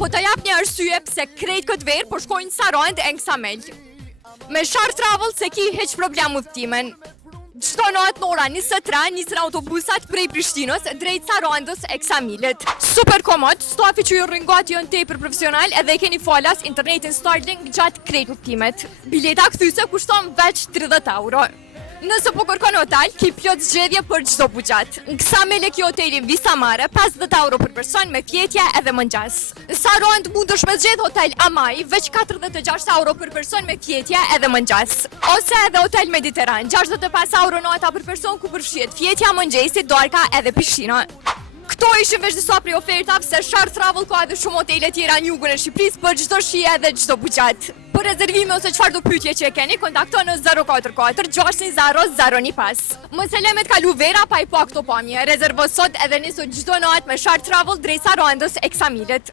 Po të jap një arsye pse krejt këtë verë po shkojnë Sarand e në Ksamel. Me Shark Travel se ki heq problem udhëtimin. Çdo natë në ora 23 nisën autobusat prej Prishtinës drejt Sarandës e Ksamilit. Super komod, stafi që ju rringat janë tepër profesional edhe keni falas internetin Starlink gjatë krejt udhëtimet. Bileta kthyse kushton veç 30 euro. Nëse po kërkon hotel, ki plot zgjedhje për çdo buxhat. Në Ksamil e ki hotelin Vista Mare, 50 euro për person me fjetje edhe mëngjes. Sarand mundesh me zgjedh hotel Amai, veç 46 euro për person me fjetje edhe mëngjes. Ose edhe hotel Mediteran, 65 euro nata për person ku përfshihet fjetja, mëngjesi, darka edhe pishina. Këto ishin veç disa prej ofertave se Shark Travel ka edhe shumë hotele tjera në jugun e Shqipërisë për çdo shije edhe çdo buxhat. Për rezervime ose çfarë do pyetje që e keni, kontakto në 044 620 015. Mos e lëmë të kalu vera pa i pa këto pamje. Rezervo sot edhe niso çdo natë me Shark Travel drejt Sarandës e Ksamilit.